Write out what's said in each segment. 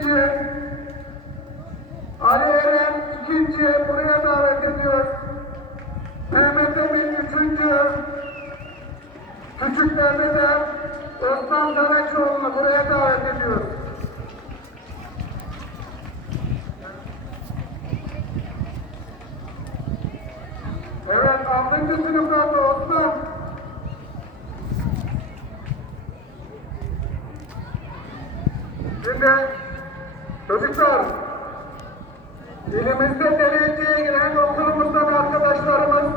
birinci, Ali Eren ikinci, buraya davet ediyor. Mehmet Emin üçüncü, küçüklerde de Osman Danaçoğlu'nu buraya davet ediyor. Evet, 6. sınıflarda Osman. Şimdi çocuklar, elimizde dereceye giren okulumuzdan arkadaşlarımız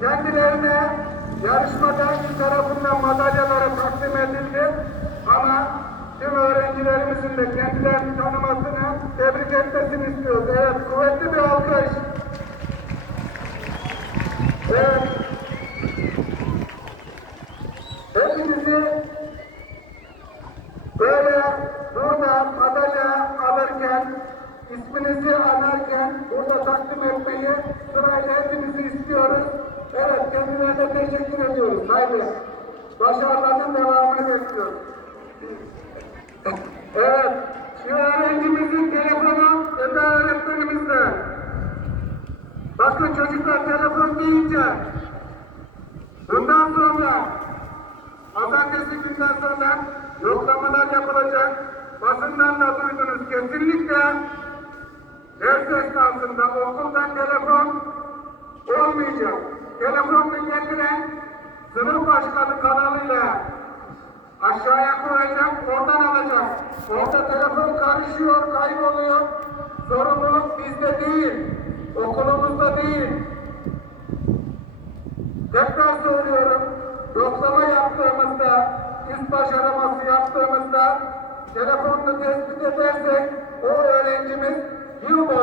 kendilerine yarışmada bir tarafından madalyaları takdim edildi. Ama tüm öğrencilerimizin de kendilerini tanımasını, tebrik etmesini istiyoruz. Evet, kuvvetli bir alkış. Evet. Hepinizi böyle burada madalya alırken, isminizi anarken burada takdim etmeyi sırayla hepinizi istiyoruz. Evet, kendilerine teşekkür ediyoruz. Haydi. Başarıların devamını bekliyoruz. Evet, şu öğrencimizin telefonu Eda öğretmenimizden. Bakın çocuklar telefon deyince bundan sonra pazartesi günden sonra yoklamalar yapılacak. Basından da duydunuz kesinlikle ders esnasında okuldan telefon olmayacak. Telefonunu getiren sınıf başkanı kanalıyla aşağıya koyacak, oradan alacak. Orada telefon karışıyor, kayboluyor. Sorumluluk bizde değil, okulumuzda değil. Tekrar söylüyorum, yoklama yaptığımızda, üst başaraması yaptığımızda telefonunu tespit edersek o öğrencimiz ನೀವು